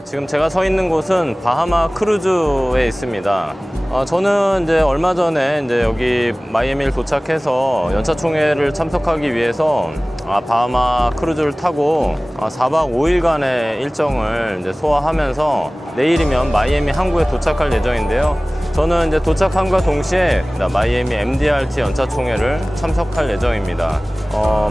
지금 제가 서 있는 곳은 바하마 크루즈에 있습니다. 저는 이제 얼마 전에 이제 여기 마이애미를 도착해서 연차 총회를 참석하기 위해서 바하마 크루즈를 타고 4박 5일간의 일정을 이제 소화하면서 내일이면 마이애미 항구에 도착할 예정인데요. 저는 이제 도착함과 동시에 마이애미 MDRT 연차 총회를 참석할 예정입니다.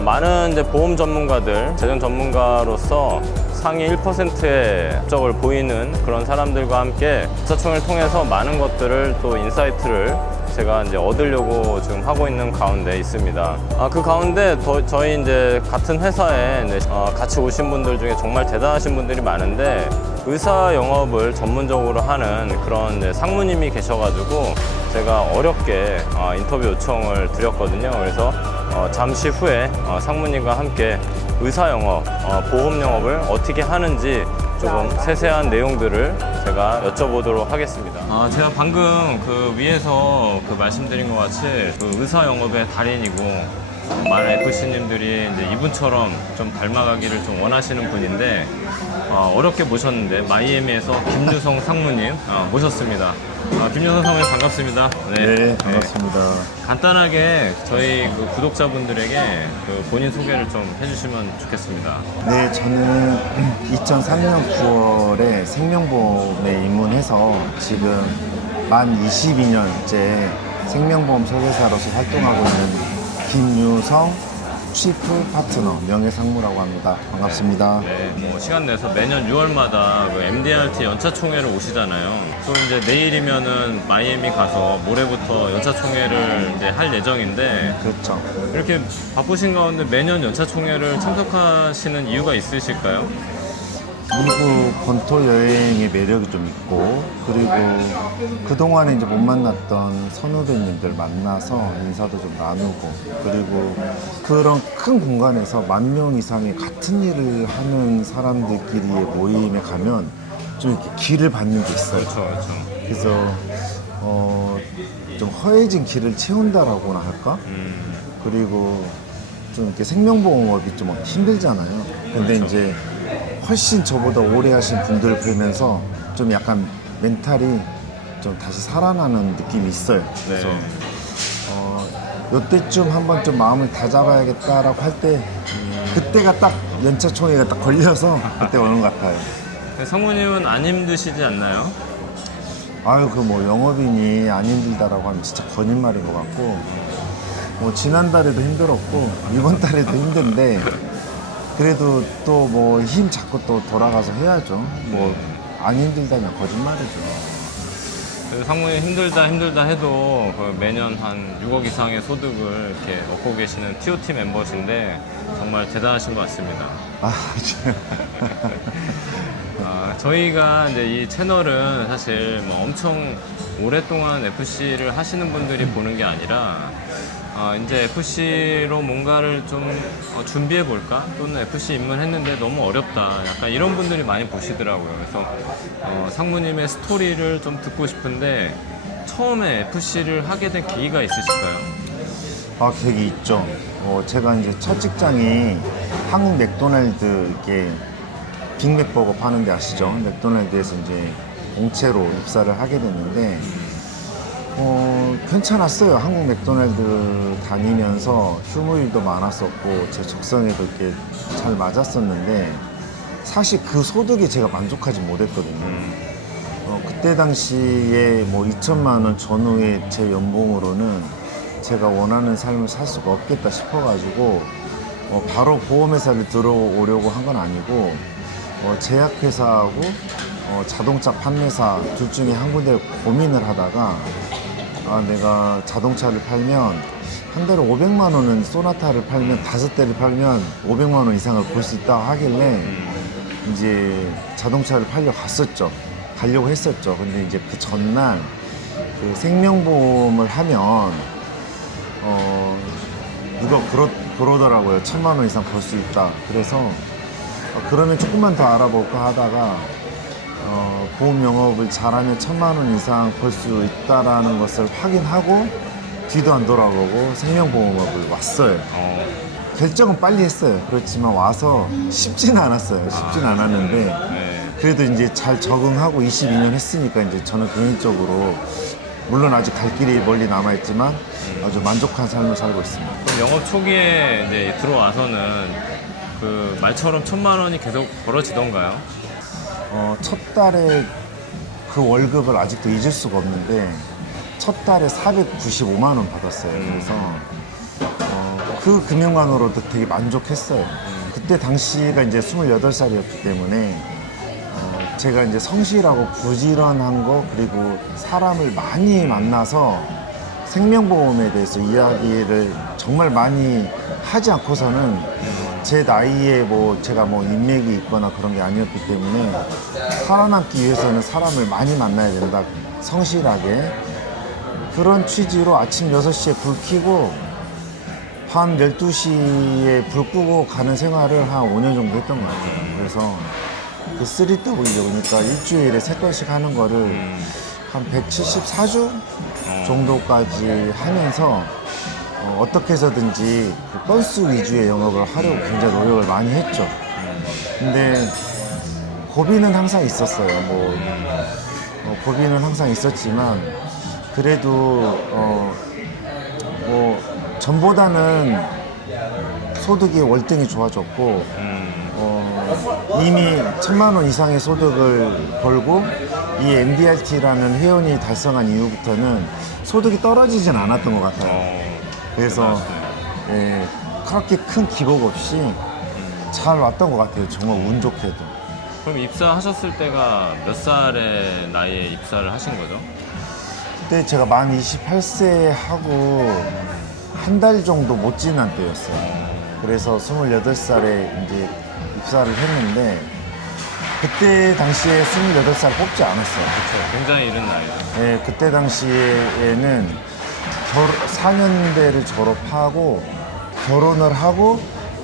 많은 이제 보험 전문가들, 재정 전문가로서 상위 1%의 업적을 보이는 그런 사람들과 함께 연차 총회를 통해서 많은 것들을 또 인사이트를 제가 이제 얻으려고 지금 하고 있는 가운데 있습니다. 그 가운데 저희 이제 같은 회사에 이제 같이 오신 분들 중에 정말 대단하신 분들이 많은데 의사 영업을 전문적으로 하는 그런 이제 상무님이 계셔가지고 제가 어렵게 인터뷰 요청을 드렸거든요. 그래서 잠시 후에 상무님과 함께 의사 영업, 보험 영업을 어떻게 하는지 조금 세세한 내용들을 제가 여쭤보도록 하겠습니다. 제가 방금 그 위에서 그 말씀드린 것 같이 그 의사 영업의 달인이고 많은 FC님들이 이제 이분처럼 좀 닮아가기를 좀 원하시는 분인데 어렵게 모셨는데 마이애미에서 김유성 상무님 모셨습니다. 김유성 상무님 반갑습니다. 네, 반갑습니다. 간단하게 저희 그 구독자분들에게 그 본인 소개를 좀 해주시면 좋겠습니다. 네, 저는 2003년 9월에 생명보험에 입문해서 지금 만 22년째 생명보험 설계사로서 활동하고 있는 김유성 치프 파트너 명예상무라고 합니다. 반갑습니다. 뭐 시간 내서 매년 6월마다 그 MDRT 연차 총회를 오시잖아요. 또 이제 내일이면은 마이애미 가서 모레부터 연차 총회를 이제 할 예정인데 그렇죠. 이렇게 바쁘신 가운데 매년 연차 총회를 참석하시는 이유가 있으실까요? 미국 본토 여행의 매력이 좀 있고, 그리고 그동안에 이제 못 만났던 선후배님들 만나서 인사도 좀 나누고, 그리고 그런 큰 공간에서 10,000명 이상의 같은 일을 하는 사람들끼리의 모임에 가면 좀 이렇게 길을 받는 게 있어요. 그렇죠. 그래서 좀 허해진 길을 채운다라고나 할까? 그리고 좀 이렇게 생명보험업이 좀 힘들잖아요. 근데 그렇죠. 이제 훨씬 저보다 오래 하신 분들을 뵈면서 좀 약간 멘탈이 좀 다시 살아나는 느낌이 있어요. 그래서 요때쯤 한번 좀 마음을 다잡아야겠다라고 할 때 그때가 딱 연차 총회가 딱 걸려서 그때 오는 것 같아요. 상무님은 안 힘드시지 않나요? 아유, 그 뭐 영업인이 안 힘들다라고 하면 진짜 거짓말인 것 같고, 뭐 지난달에도 힘들었고 이번 달에도 힘든데 그래도 또 뭐 힘 잡고 또 돌아가서 해야죠. 뭐 안 힘들다면 거짓말이죠. 상무님 힘들다 해도 그 매년 한 6억 이상의 소득을 이렇게 얻고 계시는 TOT 멤버신데 정말 대단하신 것 같습니다. 저희가 이제 이 채널은 사실 뭐 엄청 오랫동안 FC를 하시는 분들이 보는 게 아니라 이제 FC로 뭔가를 좀 준비해 볼까? 또는 FC 입문했는데 너무 어렵다. 약간 이런 분들이 많이 보시더라고요. 그래서 상무님의 스토리를 좀 듣고 싶은데 처음에 FC를 하게 된 계기가 있으실까요? 계획이 있죠. 제가 이제 첫 직장이 한국 맥도날드 이렇게 빅맥버거 파는 데 아시죠? 맥도날드에서 이제 공채로 입사를 하게 됐는데 괜찮았어요. 한국 맥도날드 다니면서 휴무일도 많았었고 제 적성에도 이렇게 잘 맞았었는데 사실 그 소득에 제가 만족하지 못했거든요. 그때 당시에 뭐 2천만 원 전후의 제 연봉으로는 제가 원하는 삶을 살 수가 없겠다 싶어가지고 바로 보험회사를 들어오려고 한 건 아니고 제약회사하고 자동차 판매사 둘 중에 한 군데 고민을 하다가 내가 자동차를 팔면 한 달에 500만 원은 소나타를 팔면 5대를 팔면 500만 원 이상을 벌 수 있다 하길래 이제 자동차를 가려고 했었죠. 근데 이제 그 전날 그 생명보험을 하면 누가 그러더라고요. 1,000만 원 이상 벌 수 있다. 그래서 그러면 조금만 더 알아볼까 하다가 보험 영업을 잘하면 1,000만 원 이상 벌 수 있다라는 것을 확인하고 뒤도 안 돌아보고 생명보험업을 왔어요. 결정은 빨리 했어요. 그렇지만 와서 쉽지는 않았어요. 쉽진 않았는데 그래도 이제 잘 적응하고 22년 했으니까 이제 저는 개인적으로 물론 아직 갈 길이 멀리 남아있지만 아주 만족한 삶을 살고 있습니다. 그럼 영업 초기에 이제 들어와서는 그 말처럼 1,000만 원이 계속 벌어지던가요? 첫 달에 그 월급을 아직도 잊을 수가 없는데 첫 달에 495만 원 받았어요. 그래서 그 금융관으로도 되게 만족했어요. 그때 당시가 이제 28살이었기 때문에 제가 이제 성실하고 부지런한 거 그리고 사람을 많이 만나서 생명보험에 대해서 이야기를 정말 많이 하지 않고서는 제 나이에 뭐 제가 뭐 인맥이 있거나 그런 게 아니었기 때문에 살아남기 위해서는 사람을 많이 만나야 된다. 성실하게. 그런 취지로 아침 6시에 불 켜고 밤 12시에 불 끄고 가는 생활을 한 5년 정도 했던 것 같아요. 그래서 그 3W 그러니까 일주일에 3건씩 하는 거를 한 174주 정도까지 하면서 어떻게 해서든지 그 건수 위주의 영업을 하려고 굉장히 노력을 많이 했죠. 근데 고비는 항상 있었어요. 고비는 항상 있었지만 그래도 뭐 전보다는 소득이 월등히 좋아졌고 이미 1,000만 원 이상의 소득을 벌고 이 MDRT라는 회원이 달성한 이후부터는 소득이 떨어지진 않았던 것 같아요. 그래서 예, 그렇게 큰 기복 없이 잘 왔던 것 같아요. 정말 운 좋게도. 그럼 입사하셨을 때가 몇 살의 나이에 입사를 하신 거죠? 그때 제가 만 28세 하고 한 달 정도 못 지난 때였어요. 그래서 28살에 이제 입사를 했는데 그때 당시에 28살 뽑지 않았어요. 그렇죠. 굉장히 이른 나이죠. 네, 그때 당시에는 4년대를 졸업하고 결혼을 하고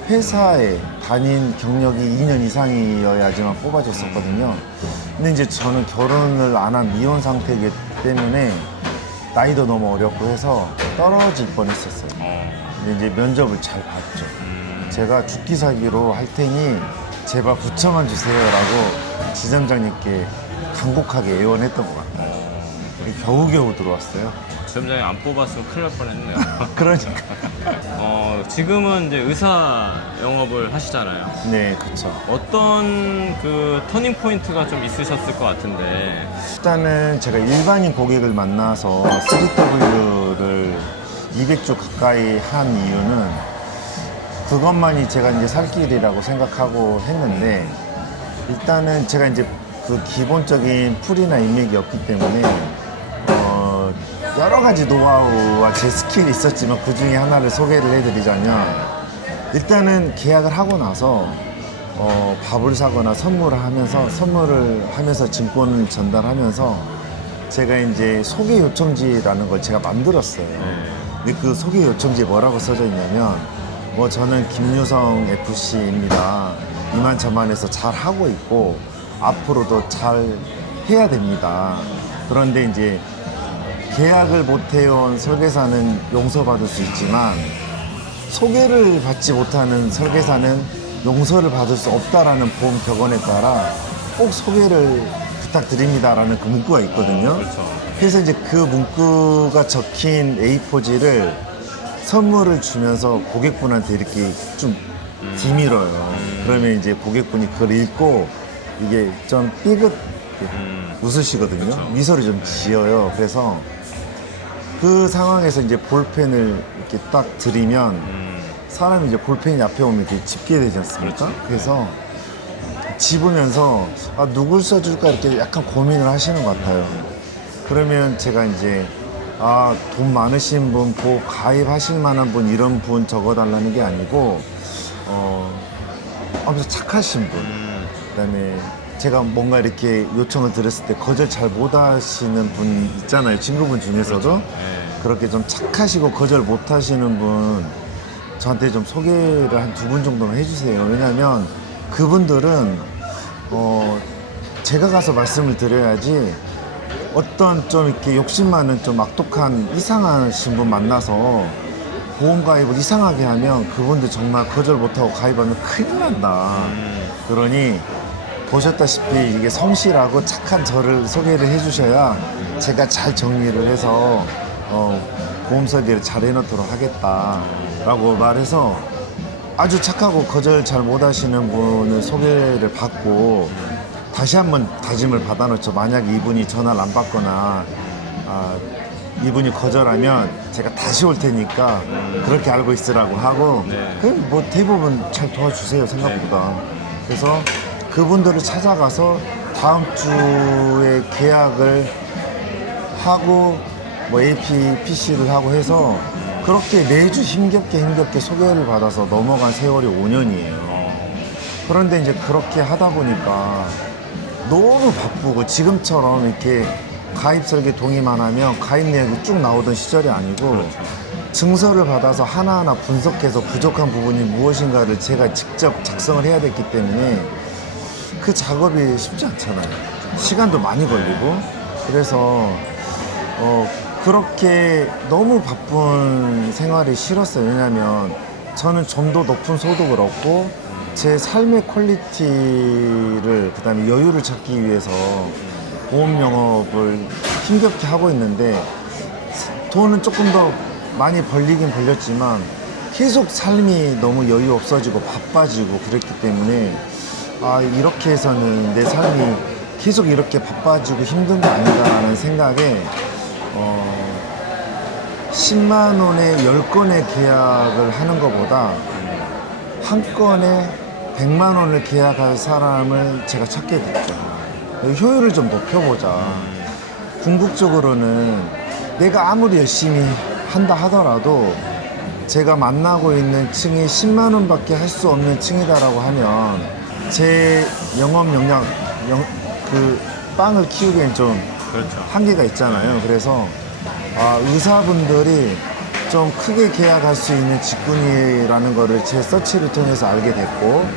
회사에 다닌 경력이 2년 이상이어야지만 뽑아줬었거든요. 근데 이제 저는 결혼을 안 한 미혼 상태이기 때문에 나이도 너무 어렸고 해서 떨어질 뻔했었어요. 근데 이제 면접을 잘 봤죠. 제가 죽기 살기로 할 테니 제발 붙여만 주세요라고 지점장님께 간곡하게 애원했던 것 같아요. 겨우겨우 들어왔어요. 지점장이 안 뽑았으면 큰일 날 뻔했네요. 그러니까. 지금은 이제 의사 영업을 하시잖아요. 네, 그렇죠. 어떤 그 터닝 포인트가 좀 있으셨을 것 같은데. 일단은 제가 일반인 고객을 만나서 3W를 200주 가까이 한 이유는 그것만이 제가 이제 살 길이라고 생각하고 했는데 일단은 제가 이제 그 기본적인 풀이나 인맥이 없기 때문에 여러 가지 노하우와 제 스킬이 있었지만 그 중에 하나를 소개를 해드리자면 일단은 계약을 하고 나서 밥을 사거나 선물을 하면서 증권을 전달하면서 제가 이제 소개 요청지라는 걸 제가 만들었어요. 근데 그 소개 요청지에 뭐라고 써져 있냐면 저는 김유성 FC입니다. 이만저만해서 잘 하고 있고 앞으로도 잘 해야 됩니다. 그런데 이제 계약을 못 해온 설계사는 용서받을 수 있지만 소개를 받지 못하는 설계사는 용서를 받을 수 없다라는 보험 격언에 따라 꼭 소개를 부탁드립니다라는 그 문구가 있거든요. 그렇죠. 그래서 이제 그 문구가 적힌 A4지를 선물을 주면서 고객분한테 이렇게 좀 뒤밀어요. 그러면 이제 고객분이 그걸 읽고 이게 좀 삐긋 웃으시거든요. 그쵸. 미소를 좀 지어요. 그래서 그 상황에서 이제 볼펜을 이렇게 딱 드리면 사람이 이제 볼펜이 앞에 오면 이렇게 짚게 되지 않습니까? 그렇죠. 그래서 집으면서 누굴 써줄까 이렇게 약간 고민을 하시는 것 같아요. 그러면 제가 이제 돈 많으신 분, 가입하실 만한 분, 이런 분 적어달라는 게 아니고 엄청 착하신 분, 그다음에 제가 뭔가 이렇게 요청을 드렸을 때 거절 잘 못 하시는 분 있잖아요. 친구분 중에서도. 그렇죠. 그렇게 좀 착하시고 거절 못 하시는 분 저한테 좀 소개를 한 2분 정도는 해주세요. 왜냐면 그분들은 제가 가서 말씀을 드려야지 어떤 좀 이렇게 욕심 많은 좀 악독한 이상하신 분 만나서 보험 가입을 이상하게 하면 그분들 정말 거절 못하고 가입하면 큰일 난다. 그러니 보셨다시피 이게 성실하고 착한 저를 소개를 해주셔야 제가 잘 정리를 해서 보험 설계를 잘 해놓도록 하겠다라고 말해서 아주 착하고 거절 잘 못하시는 분을 소개를 받고 다시 한번 다짐을 받아놓죠. 만약 이분이 전화를 안 받거나 이분이 거절하면 제가 다시 올 테니까 그렇게 알고 있으라고 하고 뭐 대부분 잘 도와주세요 생각보다. 그래서 그분들을 찾아가서 다음 주에 계약을 하고 뭐 AP, PC를 하고 해서 그렇게 매주 힘겹게 소개를 받아서 넘어간 세월이 5년이에요. 그런데 이제 그렇게 하다 보니까 너무 바쁘고 지금처럼 이렇게 가입 설계 동의만 하면 가입 내역이 쭉 나오던 시절이 아니고 증서를 받아서 하나하나 분석해서 부족한 부분이 무엇인가를 제가 직접 작성을 해야 됐기 때문에 그 작업이 쉽지 않잖아요. 시간도 많이 걸리고. 그래서 그렇게 너무 바쁜 생활이 싫었어요. 왜냐면 저는 좀 더 높은 소득을 얻고 제 삶의 퀄리티를 그다음에 여유를 찾기 위해서 보험 영업을 힘겹게 하고 있는데 돈은 조금 더 많이 벌리긴 벌렸지만 계속 삶이 너무 여유 없어지고 바빠지고 그랬기 때문에 이렇게 해서는 내 삶이 계속 이렇게 바빠지고 힘든 거 아닌가라는 생각에 10만 원에 10건의 계약을 하는 것보다 한 건에 100만 원을 계약할 사람을 제가 찾게 됐죠. 효율을 좀 높여보자. 궁극적으로는 내가 아무리 열심히 한다 하더라도 제가 만나고 있는 층이 10만 원밖에 할 수 없는 층이다라고 하면 제 영업 역량, 그 빵을 키우기엔 좀 그렇죠. 한계가 있잖아요. 그래서 의사분들이 좀 크게 계약할 수 있는 직군이라는 거를 제 서치를 통해서 알게 됐고,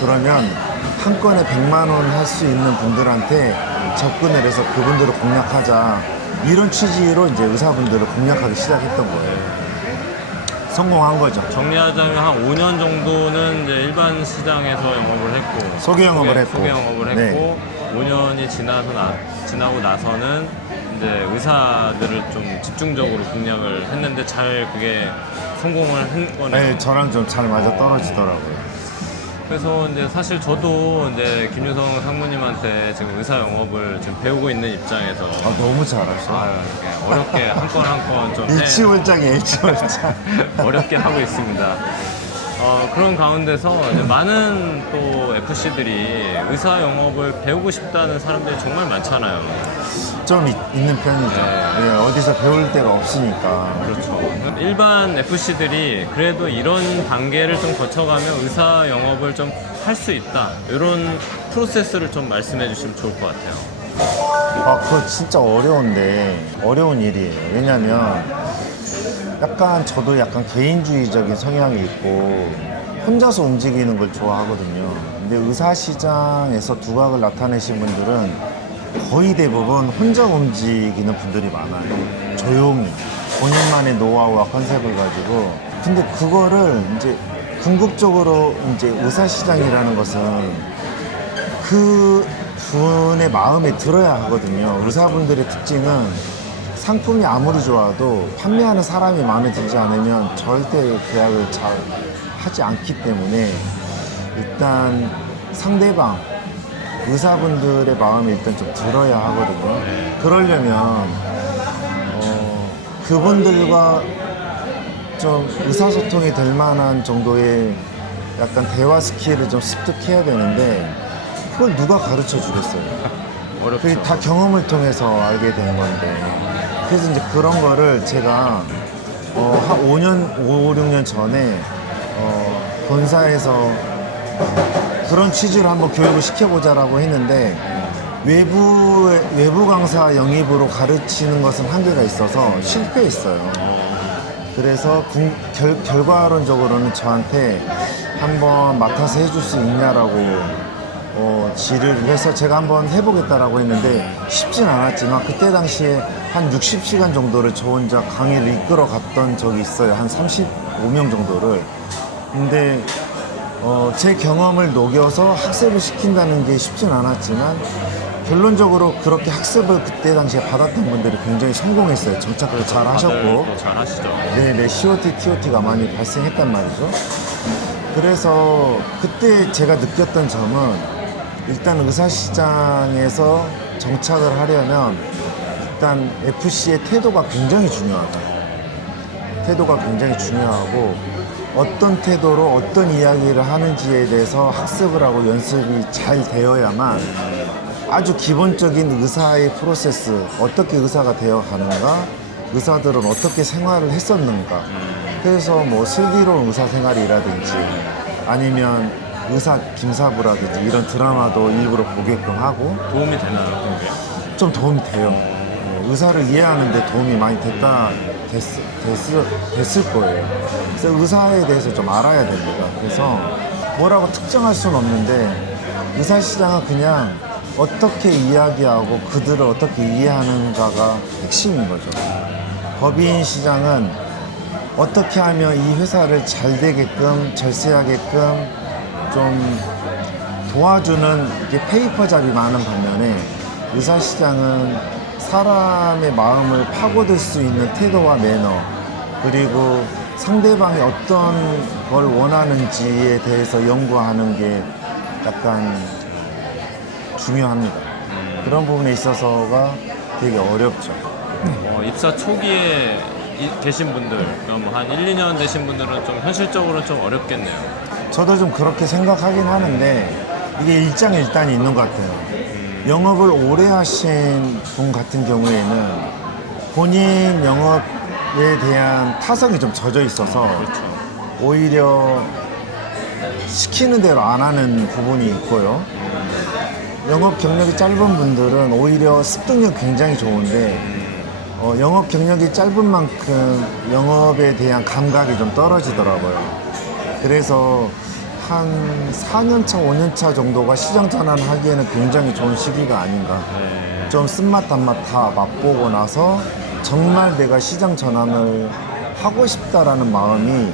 그러면 한 건에 100만 원 할 수 있는 분들한테 접근을 해서 그분들을 공략하자, 이런 취지로 이제 의사분들을 공략하기 시작했던 거예요. 성공한 거죠. 정리하자면 한 5년 정도는 이제 일반 시장에서 영업을 했고 소개 영업을 했고 소개 영업을 했고 5년이 지나고 나서는 이제 의사들을 좀 집중적으로 공략을 했는데 잘 그게 성공을 한 거네요. 네, 저랑 좀 잘 맞아 떨어지더라고요. 그래서 이제 사실 저도 이제 김유성 상무님한테 지금 의사 영업을 지금 배우고 있는 입장에서 너무 잘하셔. 이렇게 어렵게 한 건 한 건 좀 일치월장이에요, 일치월장. 어렵게 하고 있습니다. 그런 가운데서 이제 많은 또 FC들이 의사 영업을 배우고 싶다는 사람들이 정말 많잖아요. 좀 있는 편이죠. 네. 예, 어디서 배울 데가 없으니까. 그렇죠. 일반 FC들이 그래도 이런 단계를 좀 거쳐가면 의사 영업을 좀 할 수 있다, 이런 프로세스를 좀 말씀해 주시면 좋을 것 같아요. 그거 진짜 어려운 일이에요. 왜냐면 저도 약간 개인주의적인 성향이 있고 혼자서 움직이는 걸 좋아하거든요. 근데 의사 시장에서 두각을 나타내신 분들은 거의 대부분 혼자 움직이는 분들이 많아요. 조용히 본인만의 노하우와 컨셉을 가지고. 근데 그거를 이제 궁극적으로 이제 의사 시장이라는 것은 그 분의 마음에 들어야 하거든요. 의사분들의 특징은 상품이 아무리 좋아도 판매하는 사람이 마음에 들지 않으면 절대 계약을 잘 하지 않기 때문에 일단 상대방 의사분들의 마음에 일단 좀 들어야 하거든요. 그러려면 그분들과 좀 의사소통이 될 만한 정도의 약간 대화 스킬을 좀 습득해야 되는데 그걸 누가 가르쳐 주겠어요. 어렵죠. 그게 다 경험을 통해서 알게 된 건데. 그래서 이제 그런 거를 제가 한 5, 6년 전에 본사에서 그런 취지로 한번 교육을 시켜보자라고 했는데 외부 강사 영입으로 가르치는 것은 한계가 있어서 실패했어요. 그래서 결과론적으로는 저한테 한번 맡아서 해줄 수 있냐라고 질의를 해서 제가 한번 해보겠다라고 했는데 쉽진 않았지만 그때 당시에 한 60시간 정도를 저 혼자 강의를 이끌어 갔던 적이 있어요. 한 35명 정도를. 근데 제 경험을 녹여서 학습을 시킨다는 게 쉽진 않았지만 결론적으로 그렇게 학습을 그때 당시에 받았던 분들이 굉장히 성공했어요. 정착도 잘 하셨고. 잘 하시죠. 네네, COT, TOT가 많이 발생했단 말이죠. 그래서 그때 제가 느꼈던 점은 일단 의사시장에서 정착을 하려면 일단 FC의 태도가 굉장히 중요하다. 태도가 굉장히 중요하고 어떤 태도로 어떤 이야기를 하는지에 대해서 학습을 하고 연습이 잘 되어야만 아주 기본적인 의사의 프로세스, 어떻게 의사가 되어 가는가, 의사들은 어떻게 생활을 했었는가. 그래서 뭐 슬기로운 의사 생활이라든지 아니면 의사 김사부라든지 이런 드라마도 일부러 보게끔 하고 도움이 되나요? 그게? 좀 도움이 돼요. 네, 의사를 이해하는데 도움이 많이 됐을 거예요. 그래서 의사에 대해서 좀 알아야 됩니다. 그래서 뭐라고 특정할 수는 없는데 의사시장은 그냥 어떻게 이야기하고 그들을 어떻게 이해하는가가 핵심인 거죠. 법인 시장은 어떻게 하면 이 회사를 잘 되게끔 절세하게끔 좀 도와주는 이게 페이퍼 잡이 많은 반면에 의사 시장은 사람의 마음을 파고들 수 있는 태도와 매너 그리고 상대방이 어떤 걸 원하는지에 대해서 연구하는 게 약간 중요합니다. 그런 부분에 있어서가 되게 어렵죠. 입사 초기에 계신 분들, 그럼 한 1, 2년 되신 분들은 좀 현실적으로 좀 어렵겠네요. 저도 좀 그렇게 생각하긴 하는데 이게 일장일단이 있는 것 같아요. 영업을 오래 하신 분 같은 경우에는 본인 영업에 대한 타성이 좀 젖어 있어서 그렇죠. 오히려 시키는 대로 안 하는 부분이 있고요. 영업 경력이 짧은 분들은 오히려 습득력 굉장히 좋은데 영업 경력이 짧은 만큼 영업에 대한 감각이 좀 떨어지더라고요. 그래서 한 4년차, 5년차 정도가 시장 전환하기에는 굉장히 좋은 시기가 아닌가. 좀 쓴맛, 단맛 다 맛보고 나서 정말 내가 시장 전환을 하고 싶다라는 마음이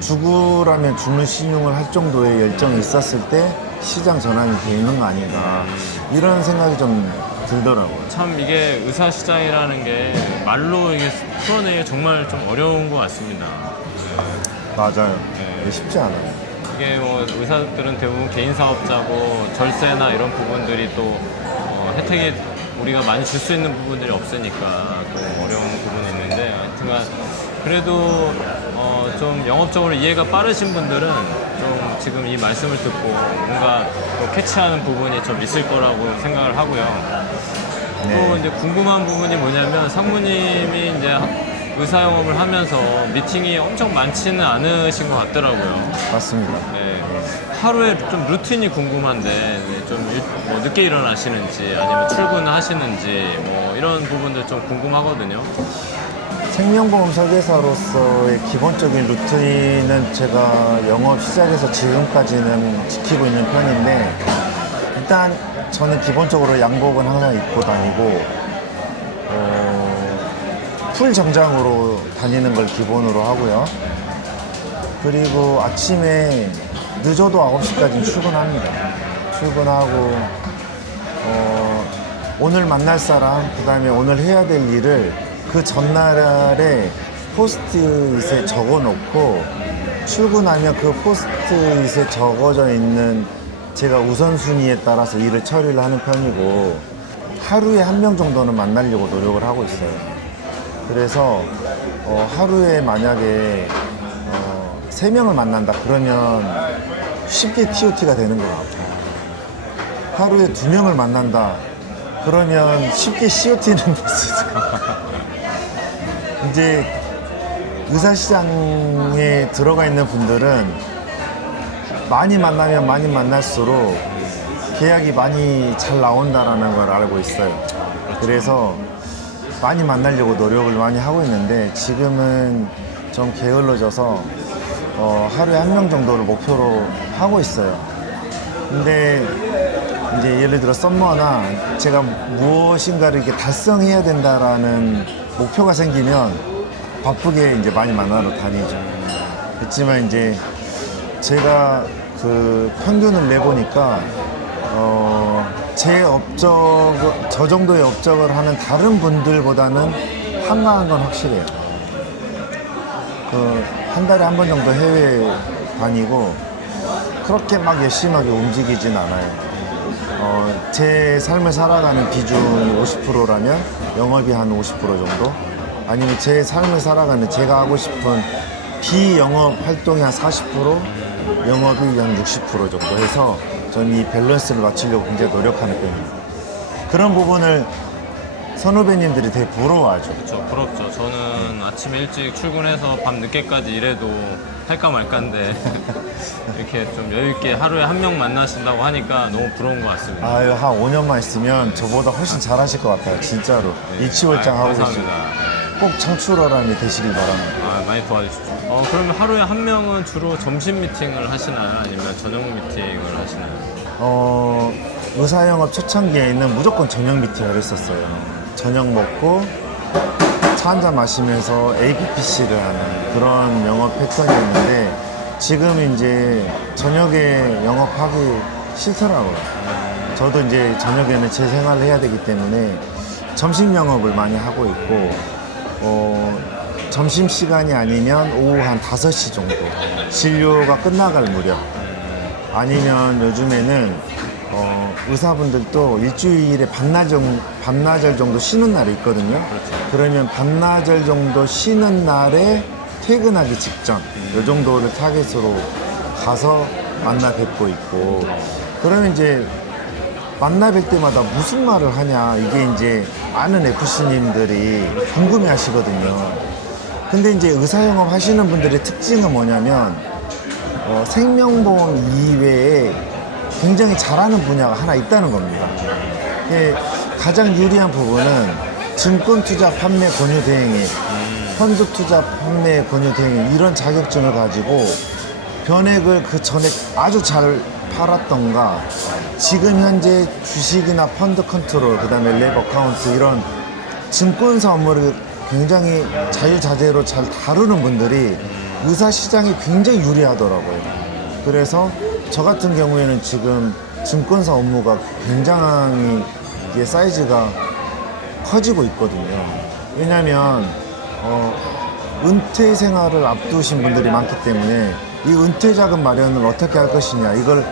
죽으라면 죽는 신용을 할 정도의 열정이 있었을 때 시장 전환이 되는 거 아닌가. 이런 생각이 좀 들더라고요. 참 이게 의사 시장이라는 게 말로 이게 풀어내기 정말 좀 어려운 것 같습니다. 맞아요. 네. 이게 쉽지 않아요. 이게 뭐 의사들은 대부분 개인 사업자고 절세나 이런 부분들이 또 혜택이 우리가 많이 줄 수 있는 부분들이 없으니까 또 어려운 부분이 있는데 하여튼간 그래도 좀 영업적으로 이해가 빠르신 분들은 좀 지금 이 말씀을 듣고 뭔가 또 캐치하는 부분이 좀 있을 거라고 생각을 하고요. 네. 또 이제 궁금한 부분이 뭐냐면 상무님이 이제 의사 영업을 하면서 미팅이 엄청 많지는 않으신 것 같더라고요. 맞습니다. 네. 하루에 좀 루틴이 궁금한데 좀 뭐 늦게 일어나시는지 아니면 출근하시는지 뭐 이런 부분들 좀 궁금하거든요. 생명보험 설계사로서의 기본적인 루틴은 제가 영업 시작해서 지금까지는 지키고 있는 편인데 일단 저는 기본적으로 양복은 항상 입고 다니고 풀 정장으로 다니는 걸 기본으로 하고요. 그리고 아침에 늦어도 9시까지는 출근합니다. 출근하고 오늘 만날 사람, 그 다음에 오늘 해야 될 일을 그 전날에 포스트잇에 적어 놓고 출근하면 그 포스트잇에 적어져 있는 제가 우선순위에 따라서 일을 처리를 하는 편이고 하루에 1명 정도는 만나려고 노력을 하고 있어요. 그래서 하루에 만약에 3명을 만난다 그러면 쉽게 TOT가 되는 것 같아요. 하루에 2명을 만난다 그러면 쉽게 COT는 됐어요. 이제 의사시장에 들어가 있는 분들은 많이 만나면 많이 만날수록 계약이 많이 잘 나온다라는 걸 알고 있어요. 그래서 많이 만나려고 노력을 많이 하고 있는데 지금은 좀 게을러져서 하루에 1명 정도를 목표로 하고 있어요. 근데 이제 예를 들어 썸머나 제가 무엇인가를 이렇게 달성해야 된다라는 목표가 생기면 바쁘게 이제 많이 만나러 다니죠. 그렇지만 이제 제가 그 평균을 내보니까 제 업적, 저 정도의 업적을 하는 다른 분들보다는 한가한 건 확실해요. 한 달에 한 번 정도 해외 다니고 그렇게 막 열심하게 움직이진 않아요. 제 삶을 살아가는 비중이 50%라면 영업이 한 50% 정도? 아니면 제 삶을 살아가는 제가 하고 싶은 비영업 활동이 한 40%, 영업이 한 60% 정도 해서 저는 이 밸런스를 맞추려고 굉장히 노력하는 편입니다. 그런 부분을 선후배님들이 되게 부러워하죠. 그렇죠. 부럽죠. 저는 아침에 일찍 출근해서 밤 늦게까지 일해도 할까 말까인데 이렇게 좀 여유있게 하루에 한 명 만나신다고 하니까 너무 부러운 것 같습니다. 아유, 한 5년만 있으면 저보다 훨씬 잘하실 것 같아요. 진짜로. 네. 이치월장하고 감사합니다. 계시고 꼭 창출어람이 되시길 바랍니다. 많이 도와주십시오. 그러면 하루에 한 명은 주로 점심 미팅을 하시나요? 아니면 저녁 미팅을 하시나요? 의사영업 초창기에는 무조건 저녁 미팅을 했었어요. 저녁 먹고 차 한잔 마시면서 APPC를 하는 그런 영업 패턴이었는데 지금 이제 저녁에 영업하기 싫더라고요. 저도 이제 저녁에는 제 생활을 해야 되기 때문에 점심 영업을 많이 하고 있고 점심시간이 아니면 오후 한 5시 정도 진료가 끝나갈 무렵 아니면 요즘에는 의사분들도 일주일에 반나절 정도 쉬는 날이 있거든요. 그러면 반나절 정도 쉬는 날에 퇴근하기 직전 이 정도를 타겟으로 가서 만나 뵙고 있고 그러면 이제 만나 뵐 때마다 무슨 말을 하냐 이게 이제 많은 FC님들이 궁금해 하시거든요. 근데 이제 의사영업 하시는 분들의 특징은 뭐냐면 생명보험 이외에 굉장히 잘하는 분야가 하나 있다는 겁니다. 가장 유리한 부분은 증권 투자 판매 권유 대행에 펀드 투자 판매 권유 대행에 이런 자격증을 가지고 변액을 그 전에 아주 잘 팔았던가 지금 현재 주식이나 펀드 컨트롤 그다음에 랩 어카운트 이런 증권사 업무를 굉장히 자유자재로 잘 다루는 분들이 의사 시장이 굉장히 유리하더라고요. 그래서 저 같은 경우에는 지금 증권사 업무가 굉장히 이게 사이즈가 커지고 있거든요. 왜냐하면 은퇴 생활을 앞두신 분들이 많기 때문에 이 은퇴 자금 마련을 어떻게 할 것이냐 이걸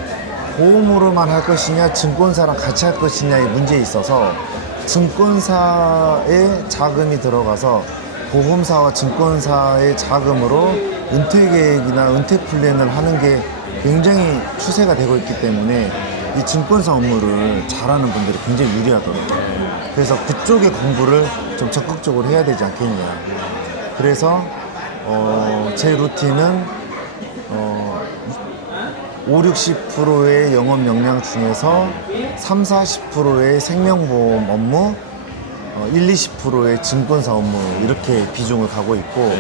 보험으로만 할 것이냐 증권사랑 같이 할 것이냐의 문제에 있어서 증권사에 자금이 들어가서 보험사와 증권사의 자금으로 은퇴 계획이나 은퇴 플랜을 하는 게 굉장히 추세가 되고 있기 때문에 이 증권사 업무를 잘하는 분들이 굉장히 유리하더라고요. 그래서 그쪽의 공부를 좀 적극적으로 해야 되지 않겠냐. 그래서 제 루틴은 50-60%의 영업 역량 중에서 30-40%의 생명보험 업무, 1-20%의 증권사 업무 이렇게 비중을 가고 있고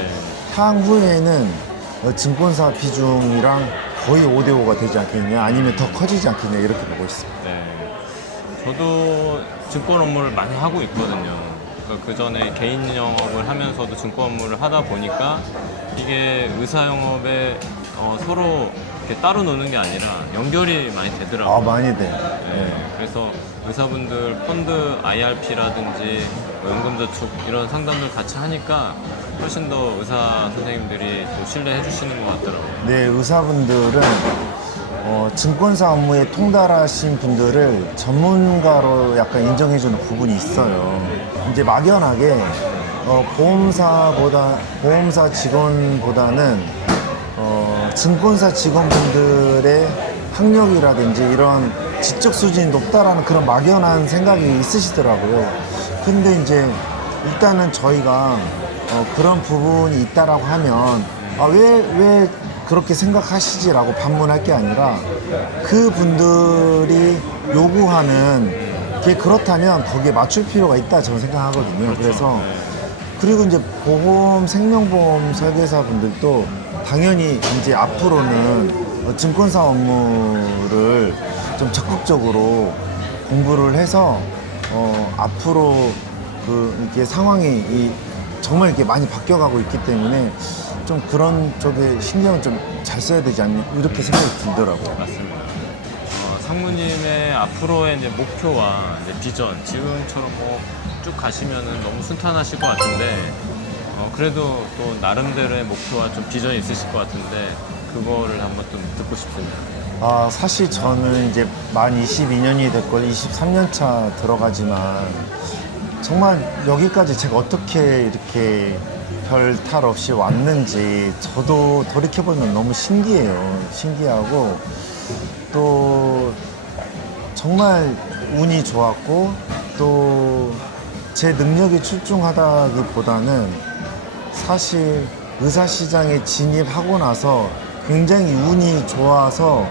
향후에는 증권사 비중이랑 거의 5대5가 되지 않겠냐 아니면 더 커지지 않겠냐 이렇게 보고 있습니다. 네. 저도 증권 업무를 많이 하고 있거든요. 그러니까 그 전에 개인 영업을 하면서도 증권 업무를 하다 보니까 이게 의사 영업에 서로 이렇게 따로 노는 게 아니라 연결이 많이 되더라고요. 많이 돼요. 네. 그래서 의사분들 펀드 IRP라든지 연금저축 이런 상담들 같이 하니까 훨씬 더 의사 선생님들이 또 신뢰해 주시는 것 같더라고요. 네, 의사분들은 증권사 업무에 통달하신 분들을 전문가로 약간 인정해주는 부분이 있어요. 이제 막연하게 보험사 직원보다는 증권사 직원분들의 학력이라든지 이런 지적 수준이 높다라는 그런 막연한 생각이 있으시더라고요. 근데 이제 일단은 저희가 그런 부분이 있다라고 하면 왜 그렇게 생각하시지라고 반문할 게 아니라 그 분들이 요구하는 게 그렇다면 거기에 맞출 필요가 있다 저는 생각하거든요. 그래서 그리고 이제 생명보험 설계사 분들도 당연히 이제 앞으로는 증권사 업무를 좀 적극적으로 공부를 해서 앞으로 이렇게 상황이 정말 이렇게 많이 바뀌어가고 있기 때문에 좀 그런 쪽에 신경을 좀 잘 써야 되지 않니 이렇게 생각이 들더라고요. 맞습니다. 상무님의 앞으로의 이제 목표와 이제 비전, 지금처럼 뭐 쭉 가시면은 너무 순탄하실 것 같은데, 그래도 또 나름대로의 목표와 좀 비전이 있으실 것 같은데, 그거를 한번 좀 듣고 싶습니다. 사실 저는 이제 만 22년이 됐고 23년 차 들어가지만 정말 여기까지 제가 어떻게 이렇게 별 탈 없이 왔는지 저도 돌이켜보면 너무 신기해요. 신기하고 또 정말 운이 좋았고 또 제 능력이 출중하다기보다는 사실 의사시장에 진입하고 나서 굉장히 운이 좋아서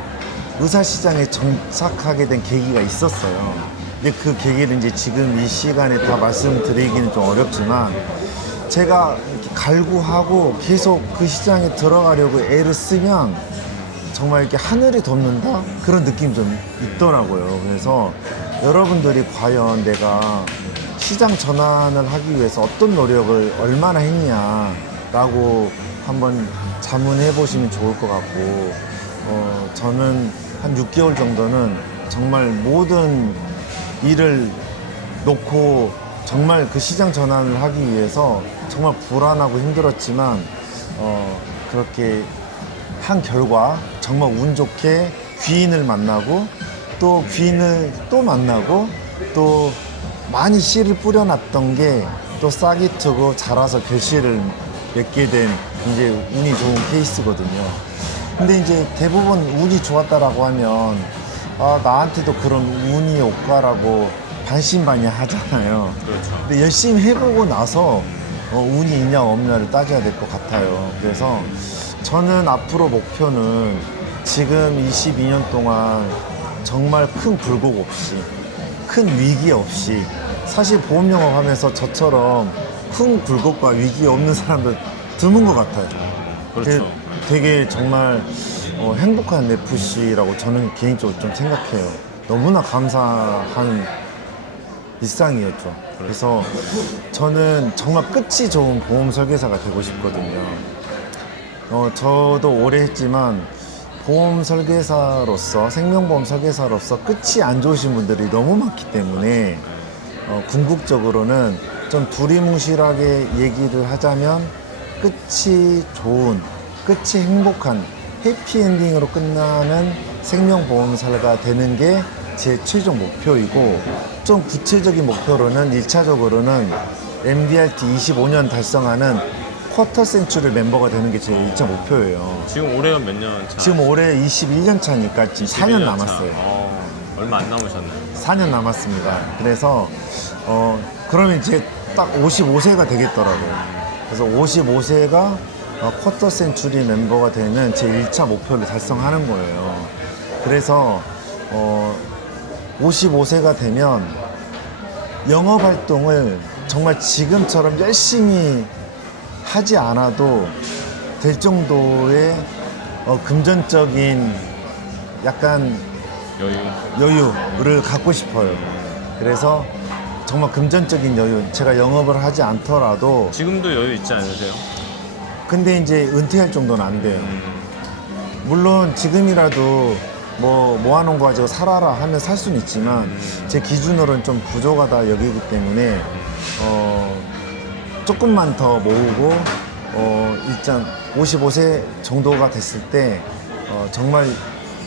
의사시장에 정착하게 된 계기가 있었어요. 근데 그 계기를 이제 지금 이 시간에 다 말씀드리기는 좀 어렵지만 제가 이렇게 갈구하고 계속 그 시장에 들어가려고 애를 쓰면 정말 이렇게 하늘이 돋는다? 그런 느낌이 좀 있더라고요. 그래서 여러분들이 과연 내가 시장 전환을 하기 위해서 어떤 노력을 얼마나 했냐라고 한번 자문해 보시면 좋을 것 같고, 저는 한 6개월 정도는 정말 모든 일을 놓고 정말 그 시장 전환을 하기 위해서 정말 불안하고 힘들었지만, 그렇게 한 결과 정말 운 좋게 귀인을 만나고 또 귀인을 또 만나고 또 많이 씨를 뿌려놨던 게 또 싹이 트고 자라서 결실을 맺게 된 이제 운이 좋은 케이스거든요. 근데 이제 대부분 운이 좋았다라고 하면 나한테도 그런 운이 올까라고 반신반의하잖아요. 그렇죠. 근데 열심히 해보고 나서 운이 있냐 없냐를 따져야 될 것 같아요. 그래서 저는 앞으로 목표는 지금 22년 동안 정말 큰 굴곡 없이 큰 위기 없이 사실 보험 영업하면서 저처럼 큰 굴곡과 위기 없는 사람들 드문 것 같아요. 그렇죠. 되게 정말 행복한 FC라고 저는 개인적으로 좀 생각해요. 너무나 감사한 일상이었죠. 그래서 저는 정말 끝이 좋은 보험 설계사가 되고 싶거든요. 저도 오래 했지만 보험 설계사로서 생명보험 설계사로서 끝이 안 좋으신 분들이 너무 많기 때문에 궁극적으로는 좀 두리뭉실하게 얘기를 하자면 끝이 좋은, 끝이 행복한 해피엔딩으로 끝나는 생명보험사가 되는 게 제 최종 목표이고, 좀 구체적인 목표로는 1차적으로는 MDRT 25년 달성하는 쿼터 센츄리 멤버가 되는 게 제 1차 목표예요. 지금 올해가 몇 년 차? 지금 올해 21년 차니까 지금 4년 21년 차. 남았어요. 얼마 안 남으셨네요. 4년 남았습니다. 그래서 그러면 이제 딱 55세가 되겠더라고요. 그래서 55세가 쿼터 센츄리 멤버가 되는 제 1차 목표를 달성하는 거예요. 그래서 55세가 되면 영업 활동을 정말 지금처럼 열심히 하지 않아도 될 정도의 금전적인 약간 여유를 갖고 싶어요. 그래서 정말 금전적인 여유, 제가 영업을 하지 않더라도, 지금도 여유 있지 않으세요? 근데 이제 은퇴할 정도는 안 돼요. 물론 지금이라도 뭐 모아놓은 거 가지고 살아라 하면 살 수는 있지만 제 기준으로는 좀 부족하다 여기기 때문에 조금만 더 모으고 일단 55세 정도가 됐을 때 정말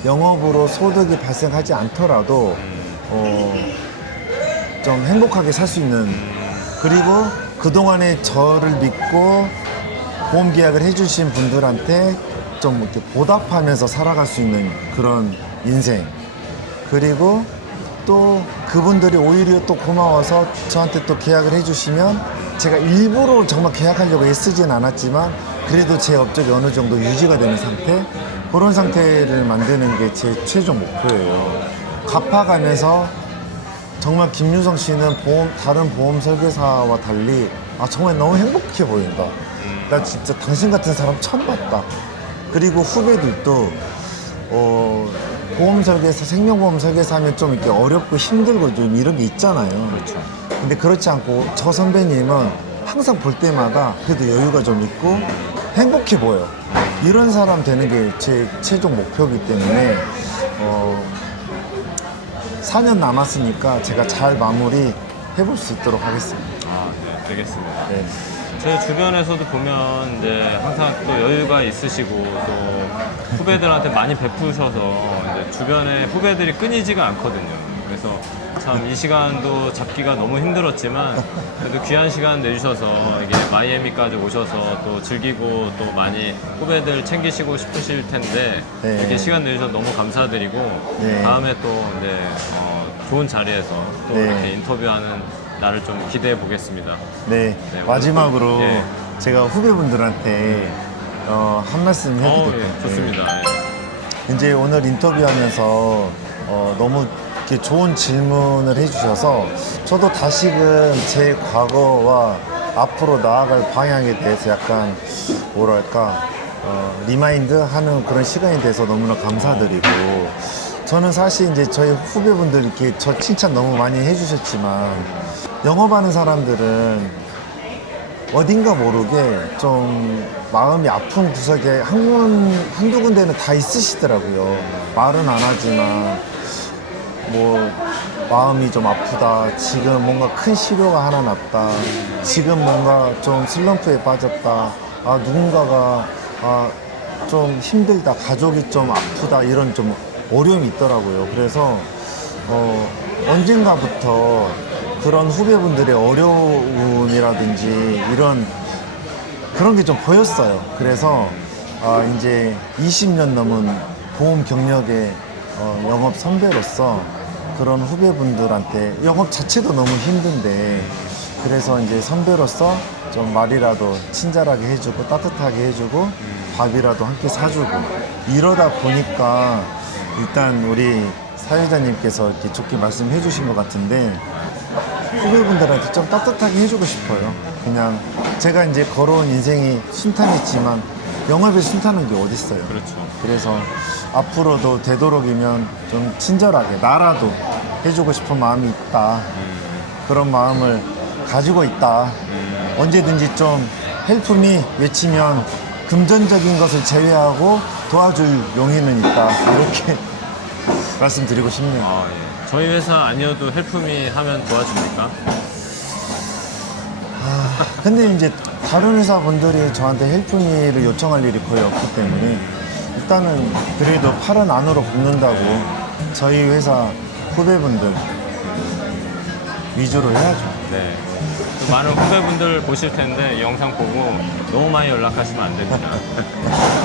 영업으로 소득이 발생하지 않더라도 좀 행복하게 살 수 있는, 그리고 그동안에 저를 믿고 보험 계약을 해주신 분들한테 좀 이렇게 보답하면서 살아갈 수 있는 그런 인생, 그리고 또 그분들이 오히려 또 고마워서 저한테 또 계약을 해주시면 제가 일부러 정말 계약하려고 애쓰진 않았지만 그래도 제 업적이 어느 정도 유지가 되는 상태, 그런 상태를 만드는 게 제 최종 목표예요. 갚아가면서 정말 김유성 씨는 다른 보험 설계사와 달리 정말 너무 행복해 보인다. 나 진짜 당신 같은 사람 처음 봤다. 그리고 후배들도 보험 설계사, 생명보험 설계사 하면 좀 이렇게 어렵고 힘들고 좀 이런 게 있잖아요. 그렇죠. 근데 그렇지 않고 저 선배님은 항상 볼 때마다 그래도 여유가 좀 있고 행복해 보여. 이런 사람 되는 게 제 최종 목표이기 때문에 4년 남았으니까 제가 잘 마무리 해볼 수 있도록 하겠습니다. 아, 네, 되겠습니다. 네. 제 주변에서도 보면 이제 항상 또 여유가 있으시고 또 후배들한테 많이 베푸셔서 이제 주변에 후배들이 끊이지가 않거든요. 그래서 참 이 시간도 잡기가 너무 힘들었지만 그래도 귀한 시간 내주셔서 이게 마이애미까지 오셔서 또 즐기고 또 많이 후배들 챙기시고 싶으실 텐데 네. 이렇게 시간 내주셔서 너무 감사드리고 네. 다음에 또 이제 좋은 자리에서 또 네. 이렇게 인터뷰하는 날을 좀 기대해 보겠습니다. 네, 네, 마지막으로 예. 제가 후배분들한테 한 말씀 해도 될까요? 예, 좋습니다. 예. 이제 오늘 인터뷰하면서 너무 이렇게 좋은 질문을 해주셔서 저도 다시금 제 과거와 앞으로 나아갈 방향에 대해서 약간 뭐랄까 리마인드 하는 그런 시간이 돼서 너무나 감사드리고 저는 사실 이제 저희 후배분들 이렇게 저 칭찬 너무 많이 해주셨지만 영업하는 사람들은 어딘가 모르게 좀 마음이 아픈 구석이 한두 군데는 다 있으시더라고요. 말은 안 하지만 뭐 마음이 좀 아프다. 지금 뭔가 큰 시료가 하나 났다. 지금 뭔가 좀 슬럼프에 빠졌다. 아, 누군가가 좀 힘들다. 가족이 좀 아프다. 이런 좀 어려움이 있더라고요. 그래서 언젠가부터 그런 후배분들의 어려움이라든지 그런 게 좀 보였어요. 그래서 이제 20년 넘은 보험 경력의 영업 선배로서 그런 후배분들한테 영업 자체도 너무 힘든데 그래서 이제 선배로서 좀 말이라도 친절하게 해주고 따뜻하게 해주고 밥이라도 함께 사주고 이러다 보니까 일단 우리 사회자님께서 이렇게 좋게 말씀해 주신 것 같은데 후배분들한테 좀 따뜻하게 해주고 싶어요. 그냥 제가 이제 걸어온 인생이 순탄했지만 영업에 순탄한 게 어딨어요. 그렇죠. 그래서 앞으로도 되도록이면 좀 친절하게 나라도 해주고 싶은 마음이 있다. 그런 마음을 가지고 있다. 언제든지 좀 헬프미 외치면 금전적인 것을 제외하고 도와줄 용의는 있다. 이렇게 말씀드리고 싶네요. 아, 예. 저희 회사 아니어도 헬프미 하면 도와줍니까? 근데 이제 다른 회사 분들이 저한테 헬프미를 요청할 일이 거의 없기 때문에 일단은 그래도 팔은 안으로 굽는다고 저희 회사 후배분들 위주로 해야죠. 네. 또 많은 후배분들 보실 텐데 이 영상 보고 너무 많이 연락하시면 안 됩니다.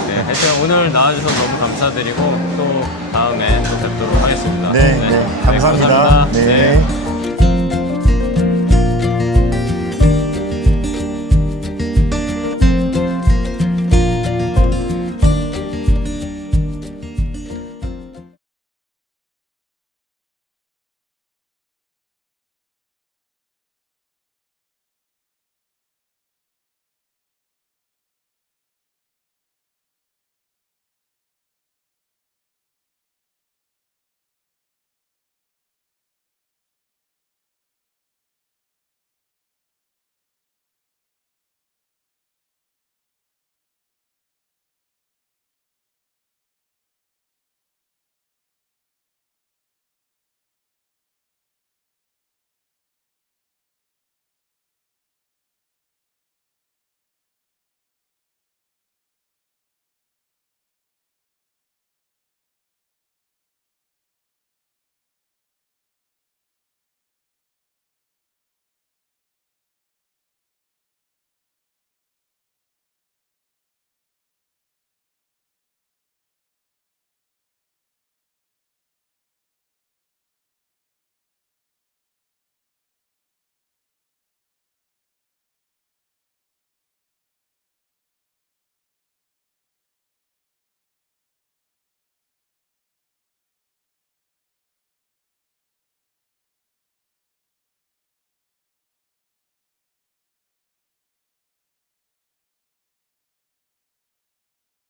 네, 하여튼 오늘 나와주셔서 너무 감사드리고 또 다음에 또 뵙도록 하겠습니다. 네, 네. 감사합니다. 감사합니다. 네.